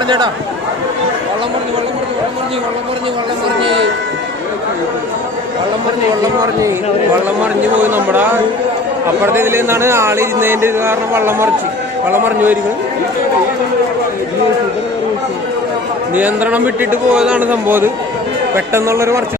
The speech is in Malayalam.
മറിഞ്ഞേട്ടാ, വെള്ളം മറിഞ്ഞ് വെള്ളം മറിഞ്ഞ് വെള്ളം മറിഞ്ഞ് വെള്ളം മറിഞ്ഞ് വെള്ളം മറിഞ്ഞ് വെള്ളം മറിഞ്ഞ് വെള്ളം മറിഞ്ഞ് പോയി. നമ്മുടെ അപ്പുറത്തെ ഇതിൽ നിന്നാണ് ആളിരുന്നതിൻ്റെ കാരണം വെള്ളം മറിഞ്ഞു പോയിരിക്കും. നിയന്ത്രണം വിട്ടിട്ട് പോയതാണ് സംഭവം. പെട്ടെന്നുള്ളൊരു മറിച്ച്